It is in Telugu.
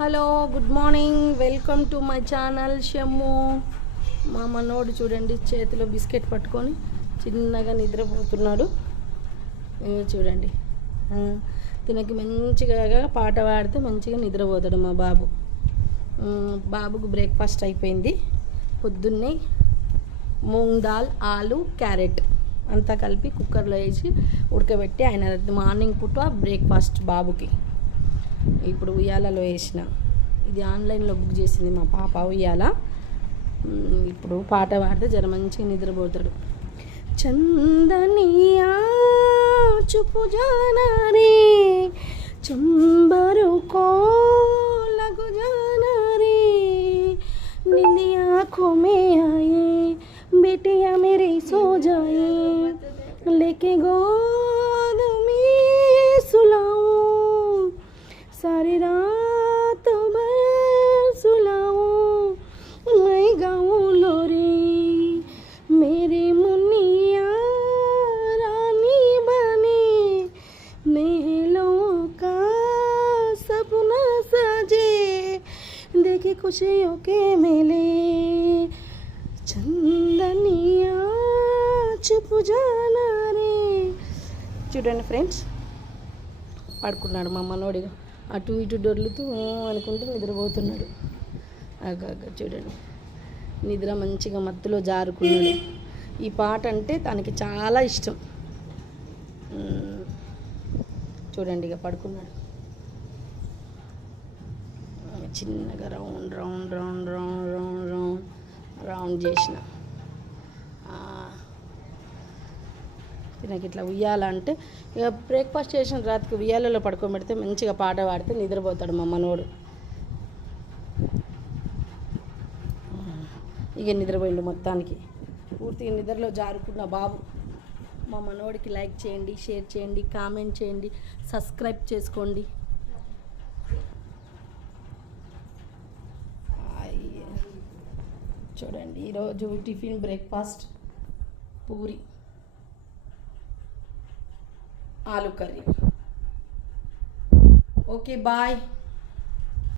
Hello good morning, welcome to my channel Shammu. మా మనోడు చూడండి చేతిలో బిస్కెట్ పట్టుకొని చిన్నగా నిద్రపోతున్నాడు. చూడండి తినకి మంచిగా పాట పాడితే మంచిగా నిద్రపోతాడు మా బాబు. బాబుకు బ్రేక్ఫాస్ట్ అయిపోయింది. పొద్దున్నే మూంగ్ దాల్, ఆలు, క్యారెట్ అంతా కలిపి కుక్కర్లో వేసి ఉడకబెట్టి ఆయన మార్నింగ్ పూట బ్రేక్ఫాస్ట్ బాబుకి. ఇప్పుడు ఉయ్యాలలో వేసిన, ఇది ఆన్లైన్లో బుక్ చేసింది మా పాప ఉయ్యాల. ఇప్పుడు పాట పాడితే జర మంచిగా నిద్రపోతాడు. చందనియా చుపు జానా రే चंबरू को लग जाना रे, नींद आँखों में आए बेटिया मेरी सो जाए, लेके गोद में सुलाऊं सारी रात भर सुलाऊं, मैं गाऊं लोरी मेरी मुन्निया रानी बने, महलों का सपना सजे, देखे खुशियों के मेले, చందనియా చుపు జానా రే. చూడండి ఫ్రెండ్స్, పడుకున్నాడు మా మనోడిగా, అటు ఇటు డొర్లుతూ అనుకుంటూ నిద్రపోతున్నాడు. చూడండి నిద్ర మంచిగా మత్తులో జారుకున్నాడు. ఈ పాట అంటే తనకి చాలా ఇష్టం. చూడండి ఇక పడుకున్నాడు. చిన్నగా round round round round round round round చేసిన తినకి ఇట్లా ఉయ్యాలంటే ఇక బ్రేక్ఫాస్ట్ చేసిన రాత్రికి ఉయ్యాలలో పడుకోబెడితే మంచిగా పాట పాడితే నిద్రపోతాడు మా మనోడు. ఇక నిద్రపోయిండు మొత్తానికి. పూర్తిగా నిద్రలో జారుకున్న బాబు. మా మనోడికి లైక్ చేయండి, షేర్ చేయండి, కామెంట్ చేయండి, సబ్స్క్రైబ్ చేసుకోండి. చూడండి ఈరోజు టిఫిన్ బ్రేక్ఫాస్ట్ పూరి, ఆలు కర్రీ. Okay bye.